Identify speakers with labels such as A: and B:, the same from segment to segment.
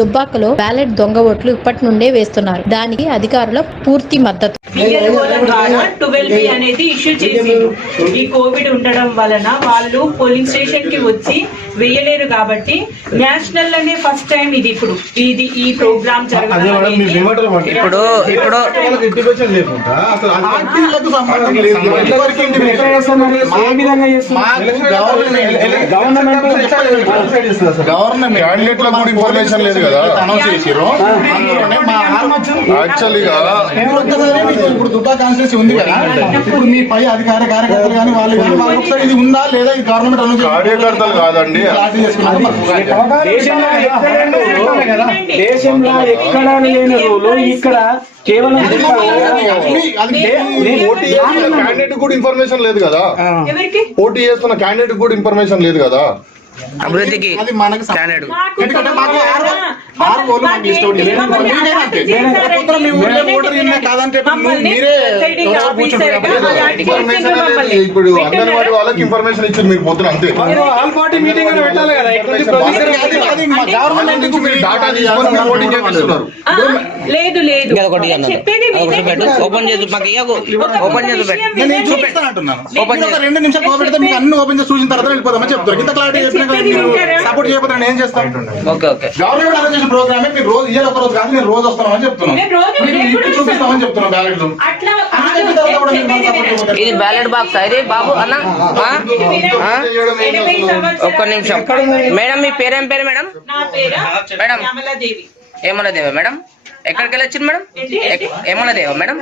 A: దుబ్బాకలో బ్యాలెట్ దొంగ ఓట్లు ఇప్పటి నుండే వేస్తున్నారు. దానికి అధికారుల పూర్తి మద్దతు.
B: అనేది ఇష్యూ చేసిండ్రు. ఈ కోవిడ్ ఉండడం వలన వాళ్ళు పోలింగ్ స్టేషన్కి వచ్చి వేయలేరు కాబట్టి నేషనల్లోనే ఫస్ట్ టైం ఇది ఇప్పుడు. ఇది ఈ ప్రోగ్రామ్
C: ఇప్పుడు
D: గవర్నమెంట్
E: గవర్నమెంట్
D: గవర్నమెంట్
F: క్యాండిడేట్లకు కూడా ఇన్ఫర్మేషన్ లేదు కదా.
D: అనౌన్స్ మా
F: యాక్చువల్లీగా
D: ఇప్పుడు దుబ్బా కాన్స్టిట్యూన్సీ ఉంది కదా. ఇప్పుడు మీ పై అధికార కార్యకర్తలు కానీ వాళ్ళు కానీ వాళ్ళు ఒకసారి ఇది ఉందా లేదా ఈ గవర్నమెంట్ అనౌన్స్
F: కార్యకర్తలు కాదండి.
E: దేశంలో ఎక్కడ లేని రూలు ఇక్కడ కేవలం
F: క్యాండిడేట్ కూడా ఇన్ఫర్మేషన్ లేదు కదా.
B: ఎవరికి?
F: పోటీ చేస్తున్న క్యాండిడేట్ కూడా ఇన్ఫర్మేషన్ లేదు కదా.
C: అభివృద్ధికి
D: ఎందుకంటే మాకు ఆరు? ఆరు మాకు ఇష్టం లేదు.
B: మమ్మల్ని
D: మీరే కాదంటే ఇప్పుడు మీరే?
F: అంగన్వాడీ వాళ్ళకి ఇన్ఫర్మేషన్ ఇచ్చింది మీరు పొద్దున అంతే.
E: ఆల్ పార్టీ మీటింగ్ అని పెట్టాలి కదా.
D: గవర్నమెంట్
F: డాటా తీసుకొని ఓటింగ్
B: ఆ, లేదు. లేదు
C: ఇంకొకటి
B: నేను
C: అన్నది.
B: చెప్పేది
C: అదొకటి
B: వినండి.
C: పెట్టు. ఓపెన్ చేసి మాకు ఇయ్యకు. ఓపెన్ చేసి పెట్టు.
D: నేను
B: వినండి.
D: చూపిస్తాను అంటున్నాను.
C: ఓపెన్
D: ఇప్పుడు ఒక రెండు నిమిషాలు కోపెడితే మీకు అన్ని ఓపెన్ చేసి చూసిన తర్వాత వెళ్ళిపోదామని చెప్తారు. ఇంత క్లారిటీ చెప్పినా కదా మీరు సపోర్ట్ చేయకపోతే నేను ఏం చేస్తాను
C: ఓకే ఓకే.
D: గవర్నమెంట్ అనౌన్స్ చేసిన ప్రోగ్రామే మీరు రోజు ఇయ్యాలి ఒక రోజు కాదు నేను రోజు వస్తామని చెప్తున్నాను.
B: నేను రోజు
D: మీకు
B: నేను
D: ఇప్పుడు
B: కూడా
D: చూపిస్తామని చెప్తున్నాను.
C: ఇది బ్యాలెట్ బాక్స్ ఇది బాబు అన్న? ఒక్క నిమిషం. మేడం మీ పేరేం పేరు మేడం?
B: నా పేరు
C: మేడం. ఏమన్నదేవా మేడం? ఎక్కడికి వెళ్ళొచ్చింది madam ఏమన్నదేవా madam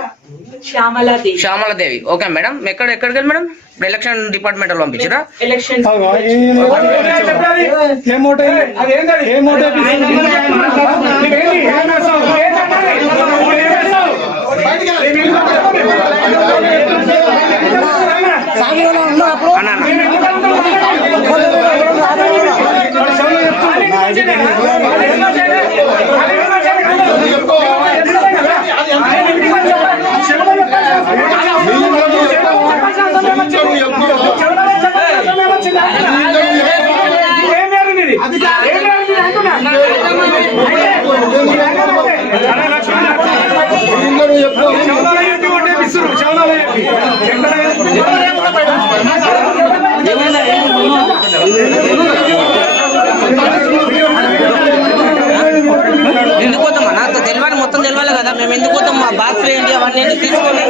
B: Shyamaladevi
C: Shyamaladevi okay madam ఎక్కడ ఎక్కడికి వెళ్ళి మేడం ఎలక్షన్ డిపార్ట్మెంట్ వాళ్ళు పంపించారా
B: ఎలక్షన్
C: ఎందుకు పోతాం నాకు తెలియాలి మొత్తం తెలియాలి కదా. మేము ఎందుకు పోతాం? మా బాక్స్ ఏంటి? అవన్నీ తీసుకొని?